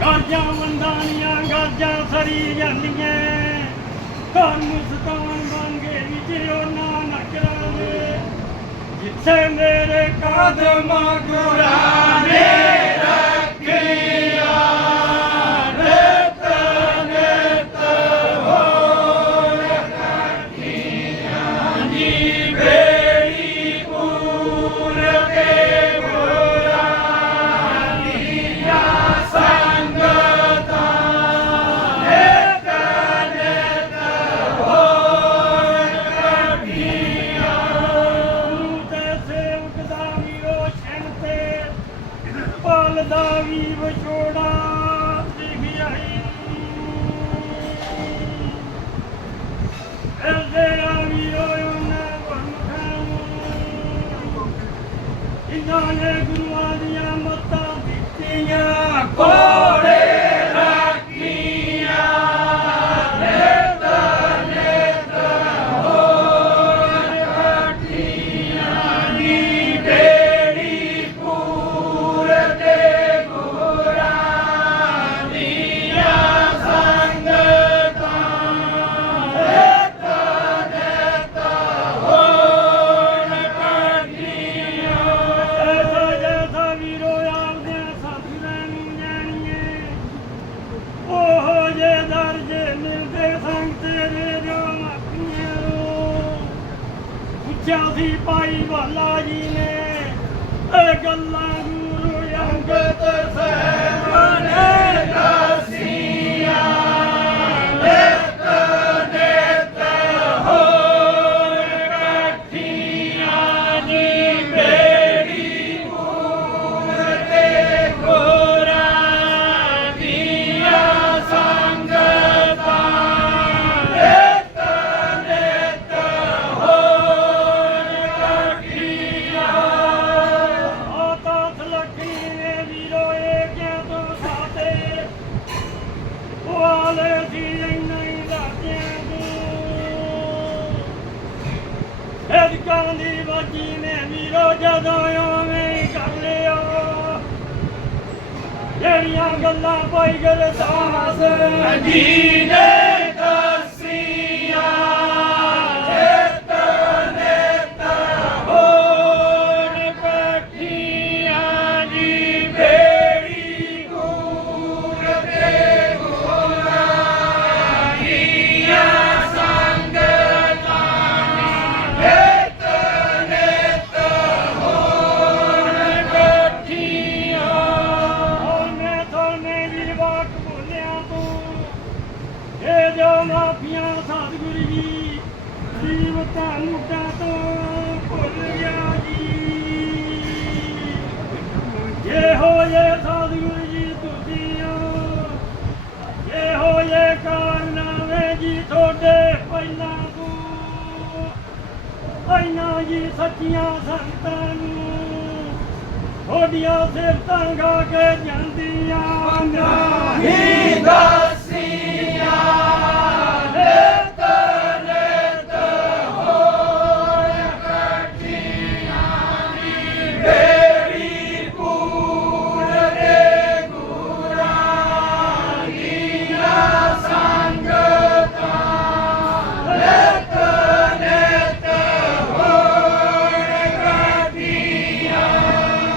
ਗਾਜਾਂ ਵੰਦਾਨੀਆਂ ਗਾਜਾਂ ਸਰੀ ਜਾਂਦੀਆਂ ਕੰਨ ਸਤਾਨ ਬੰਗੇ ਵਿੱਚ ਉਹਨਾਂ ਨਕਰਾਂ ਦੇ ਜਿੱਥੇ ਮੇਰੇ ਕਦਮ ਗੁਰਾਂ ਪਲ ਦਾ ਵੀ ਵਿਛੋੜਾ ਦਿਖ ਆਈ ਐਦੇ ਆ ਵੀ ਨਾ ਗੁਰਮਖਾਂ ਇਹਨਾਂ ਨੇ ਗੁਰੂਆਂ ਉੱਚਾ ਸੀ ਭਾਈ ਵਾਲਾ ਜੀ ਨੇ ਇਹ ਗੱਲਾਂ ਗੁਰੂ ਅੰਗਦ ਸਾਹਿਬ ਨੇ। ਵੀਰੋ ਜਦੋਂ ਆਵੇਂ ਕਰ ਲਿਆ। ਜਿਹੜੀਆਂ ਗੱਲਾਂ ਪਾਈ ਗਰਦਾਸ ਜੀ ਨੇ ਮਾਫੀਆਂ ਸਤਿਗੁਰੂ ਜੀ। ਜੀਵ ਤੁਹਾਨੂੰ ਤੋਂ ਭੁੱਲ ਗਿਆ ਜੀ। ਜੇ ਹੋਏ ਸਤਿਗੁਰੂ ਜੀ ਤੁਸੀਂ ਹੋ। ਜੇ ਹੋਏ ਕਾਰਨਾਮੇ ਜੀ ਤੁਹਾਡੇ ਪਹਿਲਾਂ ਤੋਂ। ਪਹਿਲਾਂ ਜੀ ਸੱਚੀਆਂ ਸੰਤਾਂ ਨੂੰ ਤੁਹਾਡੀਆਂ ਸਿਫਤਾਂ ਗਾ ਕੇ ਜਾਂਦੀਆਂ। ਨਹੀਂ ਦਾ